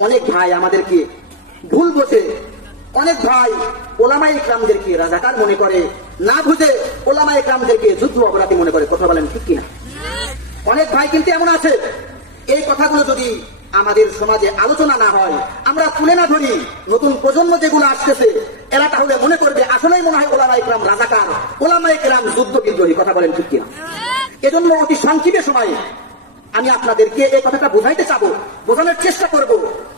অনেক ভাই আমাদেরকে ভুল বোঝে, অনেক ভাই ওলামায়ে ইকরামদেরকে রাজাকার মনে করে, না বুঝে ওলামায়ে ইকরামদেরকে যুদ্ধ অপরাধী মনে করে। কথা বলেন ঠিক কিনা? অনেক ভাই কিন্তু এমন আছে, এই কথাগুলো যদি আমাদের সমাজে আলোচনা না হয়, আমরা তুলে না ধরি, নতুন প্রজন্ম যেগুলো আসতেছে এরা তাহলে মনে করবে আসলেই মনে হয় ওলামায়ে ইকরাম রাজাকার, ওলামায়ে ইকরাম যুদ্ধ বিদ্রোহী। কথা বলেন ঠিক কিনা? এজন্য অতি সংক্ষিপ্ত সময়ে আমি আপনাদেরকে এই কথাটা বোঝাইতে চাবো, বোঝানোর চেষ্টা করব।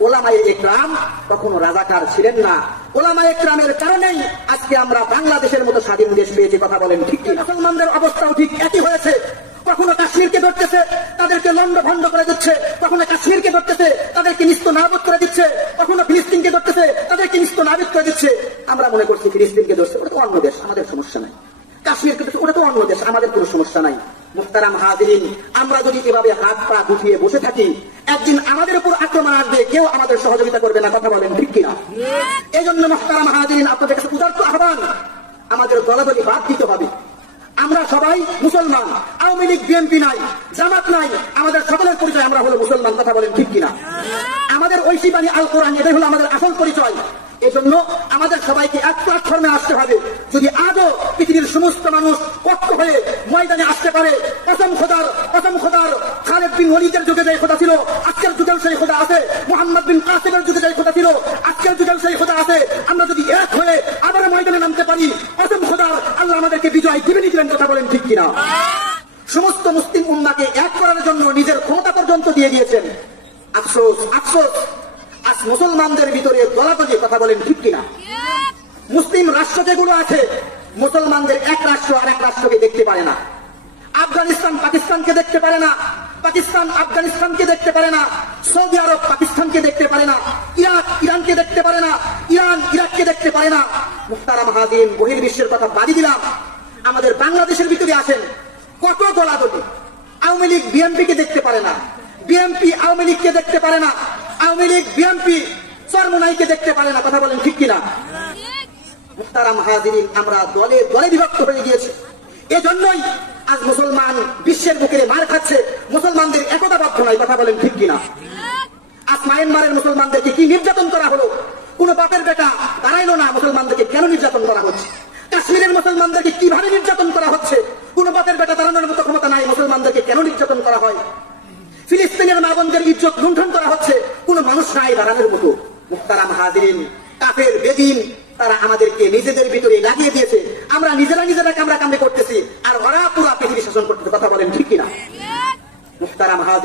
ওলামায়ে ইকরাম কখনো রাজাকার ছিলেন না। ওলামায়ে ইকরামের কারণেই আজকে আমরা বাংলাদেশের মতো স্বাধীন দেশ পেয়েছি। কথা বলেন ঠিক কি? মুসলমানদের অবস্থাও ঠিক একই হয়েছে। কখনো কাশ্মীরকে ধরতেছে, তাদেরকে লন্ড ভন্ড করে দিচ্ছে, কখনো কাশ্মীরকে ধরতেছে, তাদেরকে নিস্ত নাবুদ করে দিচ্ছে, কখনো ফিলিস্তিনকে ধরতেছে, তাদেরকে নিস্ত নাবুদ করে দিচ্ছে। আমরা মনে করছি ফিলিস্তিনকে ধরছে, ওটা তো অন্য দেশ, আমাদের সমস্যা নাই। কাশ্মীরকে ধরছে, ওটা তো অন্য দেশ, আমাদের কোনো সমস্যা নাই। মুহতারাম হাজিরিন, আমরা যদি এভাবে হাত পা গুটিয়ে বসে থাকি, একদিন আমাদের উপর আক্রমণ আসবে, কেউ আমাদের সহযোগিতা করবে না। কথা বলেন ঠিক কিনা? এই জন্য মুহতারাম হাজিরিন, আপনাদের কাছে উদাত্ত আহ্বান, আমাদের দলাদলি বাদ দিতে হবে। আমরা সবাই মুসলমান, আওয়ামী লীগ বিএনপি নাই, জামাত নাই, আমাদের সকলের পরিচয় আমরা হলো মুসলমান। কথা বলেন ঠিক কিনা? আমাদের ঐশী বাণী আল কোরআন, এটাই হলো আমাদের আসল পরিচয়। এজন্য আমাদের সবাইকে এক প্ল্যাটফর্মে আসতে হবে। যদি আজও পৃথিবীর সমস্ত মানুষ ঐক্য হয়ে ময়দানে আসতে পারে, কসম খোদার খালেদ বিন ওয়ালিদের যুগে যে খোদা ছিল, আজকের যুগেও সেই খোদা আছে। মুহাম্মদ বিন কাসিমের যুগে যে খোদা ছিল, আজকের যুগেও সেই খোদা আছে। আমরা যদি এক হয়ে আবার ময়দানে নামতে পারি, কসম খোদার আল্লাহ আমাদেরকে বিজয় দিবেনই দিবেন। কথা বলেন ঠিক কিনা? সমস্ত মুসলিম উম্মাহকে এক করার জন্য নিজের ক্ষমতা পর্যন্ত দিয়ে দিয়েছেন। আফসোস, আজ মুসলমানদের ভিতরে দলাদলি। কথা বলেন ঠিক কিনা? মুসলিম রাষ্ট্র যেগুলো আছে, মুসলমানদের এক রাষ্ট্র আর এক রাষ্ট্রকে দেখতে পারে না। আফগানিস্তান পাকিস্তানকে দেখতে পারে না, পাকিস্তান আফগানিস্তানকে দেখতে পারে না, সৌদি আরব পাকিস্তানকে দেখতে পারে না, ইরাক ইরানকে দেখতে পারে না, ইরান ইরাককে দেখতে পারে না। মুহতারাম হাজিরিন, বহির্বিশ্বের কথা বাদই দিলাম, আমাদের বাংলাদেশের ভিতরে আসেন, কত দলাদলি। আওয়ামী লীগ বিএনপিকে দেখতে পারে না, বিএনপি আওয়ামী লীগকে দেখতে পারে না, আওয়ামী লীগ বিএনপি চরমোনাইকে দেখতে পারে না। কথা বলেন ঠিক কিনা? মুহতারাম হাজিরিন, আমরা দলে দলে বিভক্ত হয়ে গিয়েছি। এজন্যই আজ মুসলমান বিশ্বের বুকে মার খাচ্ছে, মুসলমানদের একতাবদ্ধ নয়। কথা বলেন ঠিক কিনা? আজ মায়ানমারের মুসলমানদেরকে কি নির্যাতন করা হলো, কোন বাপের বেটা দাঁড়াইলো না মুসলমানদেরকে কেন নির্যাতন করা হচ্ছে। কাশ্মীরের মুসলমানদেরকে কিভাবে নির্যাতন করা হচ্ছে, কোন বাপের বেটা দাঁড়ানোর মতো ক্ষমতা নাই, মুসলমানদেরকে কেন নির্যাতন করা হয়। ফিলিস্তিনের মা বোনদের ইজ্জত লুণ্ঠন করা হচ্ছে, কোন মানুষ নাই দাঁড়ানোর মতো। মুহতারাম হাজিরিন, কাফের বেদিন তারা আমাদেরকে নিজেদের ভিতরে লাগিয়ে দিয়েছে। আমরা নিজেরা কামড়াকামড়ি করতেছি, আর ওরা পুরা পৃথিবী শাসন করতেছে। কথা বলেন ঠিক কিনা? মুহতারাম হাজিরিন।